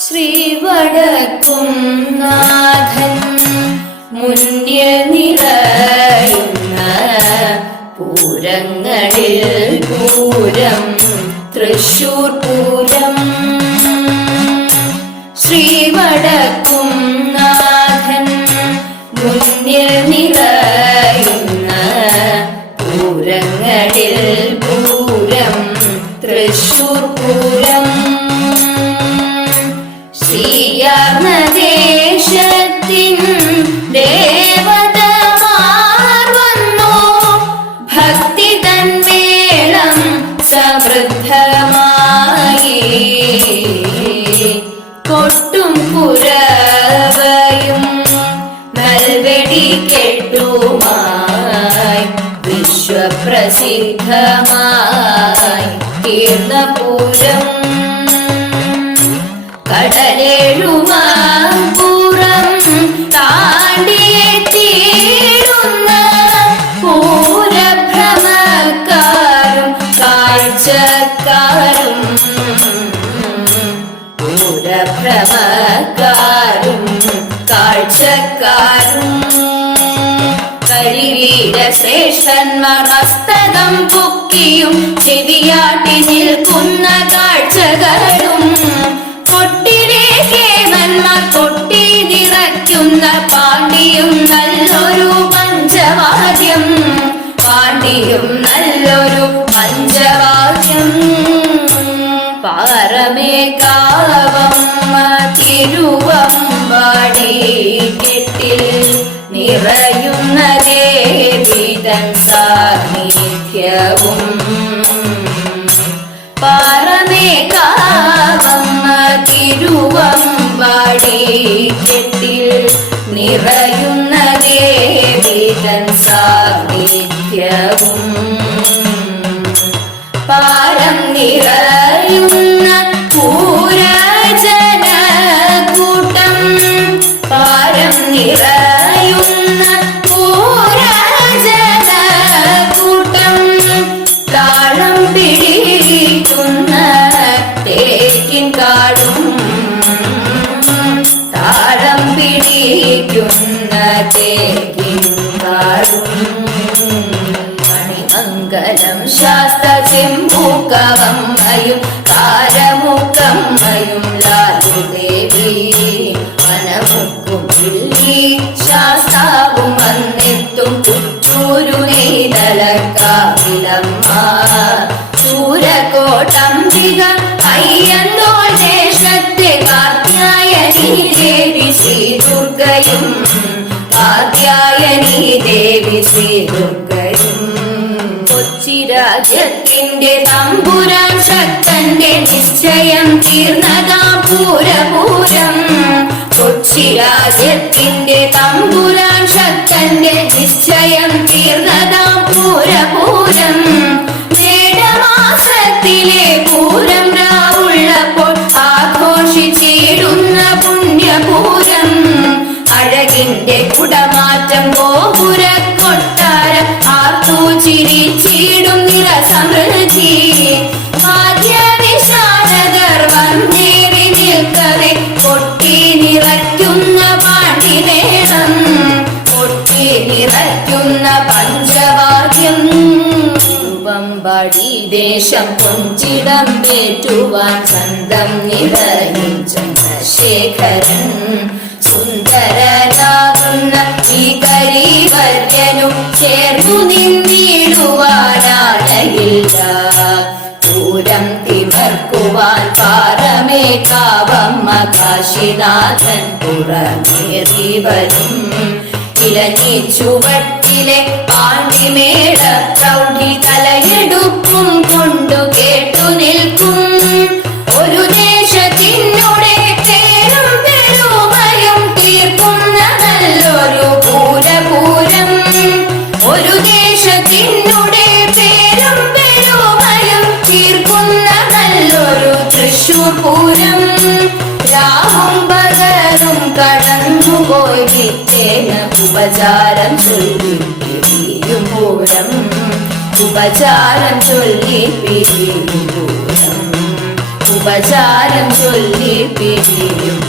ശ്രീവടക്കും നാഥൻ മുന്നിൽ നിറയുന്ന പൂരം തൃശൂർ പൂരം. ശ്രീവടക്കും വിശ്വപ്രസിദ്ധമായി തീർന്നപൂരം കടലേഴുമാപുറം താണ്ടിയെത്തിയിരുന്ന പൂരഭ്രമക്കാരും കാഴ്ചക്കാരും. പൂരഭ്രമക്കാരും കരിവീര ശ്രേഷ്ഠന്മാർ മസ്തകം പൊക്കിയും ചെവിയാട്ടി നിൽക്കുന്ന കാഴ്ചകളും. കൊട്ടിലെ കൊട്ടി നിറയ്ക്കുന്ന പാണ്ഡിയും നല്ലൊരു പഞ്ചവാദ്യം. പാണ്ഡിയും നല്ലൊരു പഞ്ചവാദ്യം. പാറമേകാവമ്മ തിരുവമ്പാടി കെട്ടിൽ നിറയുന്ന പാറമേകാവമ്മ തിരുവമ്പാടി കെട്ടിൽ നിറയുന്ന പാരം നിറയുന്ന കൂട്ടം പാരം നിറയുന്ന കാടും താളം പിടിക്കുന്ന കാടും മണിമംഗലം ശാസ്ത്ര ചെമ്പൂക്കവമ്മയും താരമുക്കമ്മയും കാത്യായനി ദേവി ശ്രീ ദുർഗയും കാത്യായനി ദേവി ശ്രീ ദുർഗയും കൊച്ചി രാജ്യത്തിന്റെ തമ്പുരാൻ ശക്തന്റെ നിശ്ചയം തീർന്നതാം പൂരപൂരം. കൊച്ചി രാജ്യത്തിന്റെ തമ്പുരാൻ ശക്തന്റെ നിശ്ചയം തീർന്നതാം അഴകിന്റെ കുടമാറ്റം ഗോപുര കൊട്ടാര ആർത്തു ചിരിച്ചിടും നിറ സമൃദ്ധി. വാദ്യവിശാരദർ വന്നേറി നിൽക്കവെ കൊട്ടി നിറയ്ക്കുന്ന പാണ്ടിമേളം കൊട്ടി നിറയ്ക്കുന്ന പഞ്ചവാദ്യം വമ്പാടി ദേശം കൊഞ്ചിടം ഏറ്റുവാൻ സ്വന്തം നിറയും ചന്ദ്രശേഖരൻ. സുന്ദരനാകുന്ന ഈ കരീവര്യനും ചേർന്നു നിന്നിടുവാനാണയില്ല ദൂരം തിമർക്കുവാൻ പാറമേ കാവമ്മ കാശിനാഥൻ പുറമേറി വരും ഇലഞ്ഞി ചുവട്ടിലെ പാണ്ടിമേട പ്രൗഢി തലയെടുപ്പും കൊണ്ടു കേട്ടു നിൽക്കും പൂരം രാവും പകലും കടന്നുപോയി വിത്തേന ഉപചാരം ചൊല്ലി പിരിയും പൂരം. ഉപചാരം ചൊല്ലി പിരിയും പൂരം. ഉപചാരം ചൊല്ലി പിരിയും പൂരം